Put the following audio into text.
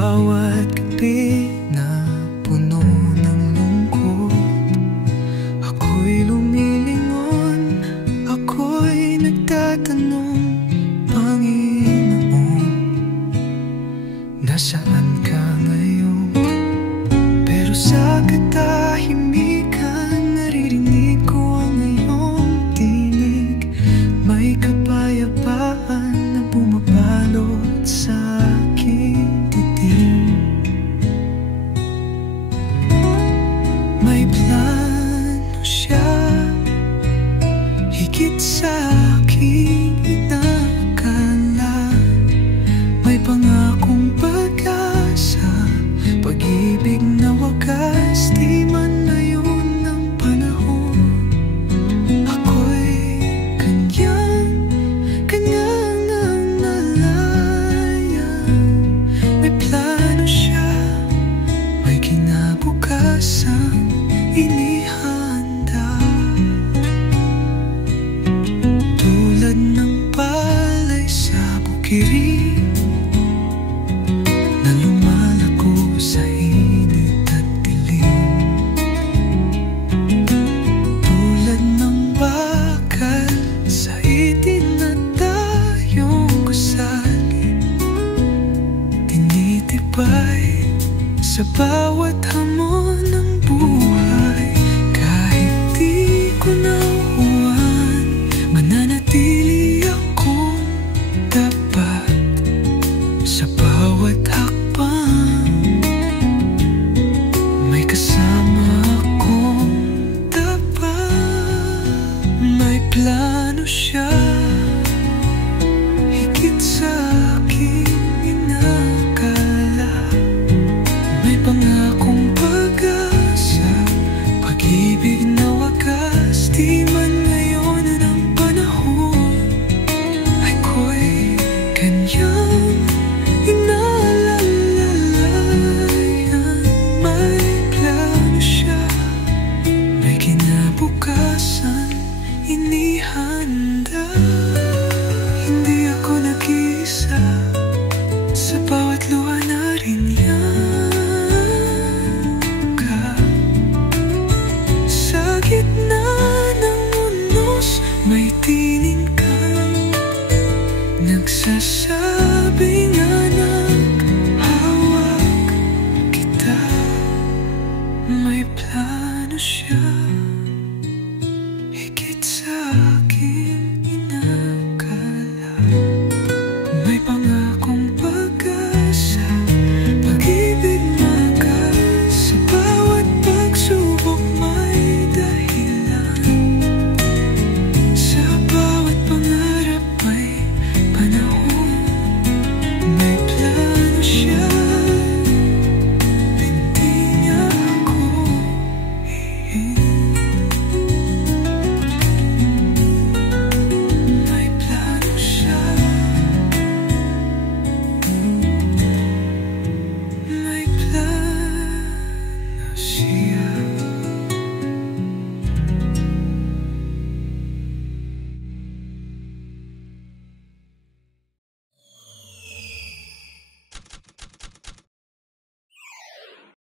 bawat gabi na puno ng lungkot, ako'y lumilingon, ako'y nagtatanong, Panginoon, nasaan ka ngayon? Pero sa katahimikan, naririnig ko ang iyong tinig. May kapayapaan na bumabalot sa aking titig. May plano siya, higit sa aking inakala. May pangakong pag-asa, pag-ibig na wagas, di man layon ng panahon. Ako'y kanyang ang nalaya. May plano siya, may kinabukasan inihanda. Tulad ng palay sa bukirin na lumalako sa init at dilim. Tulad ng bakal sa itin na tayong gusali, tinitibay sa bawat hamon ng buhay. Kahit di ko na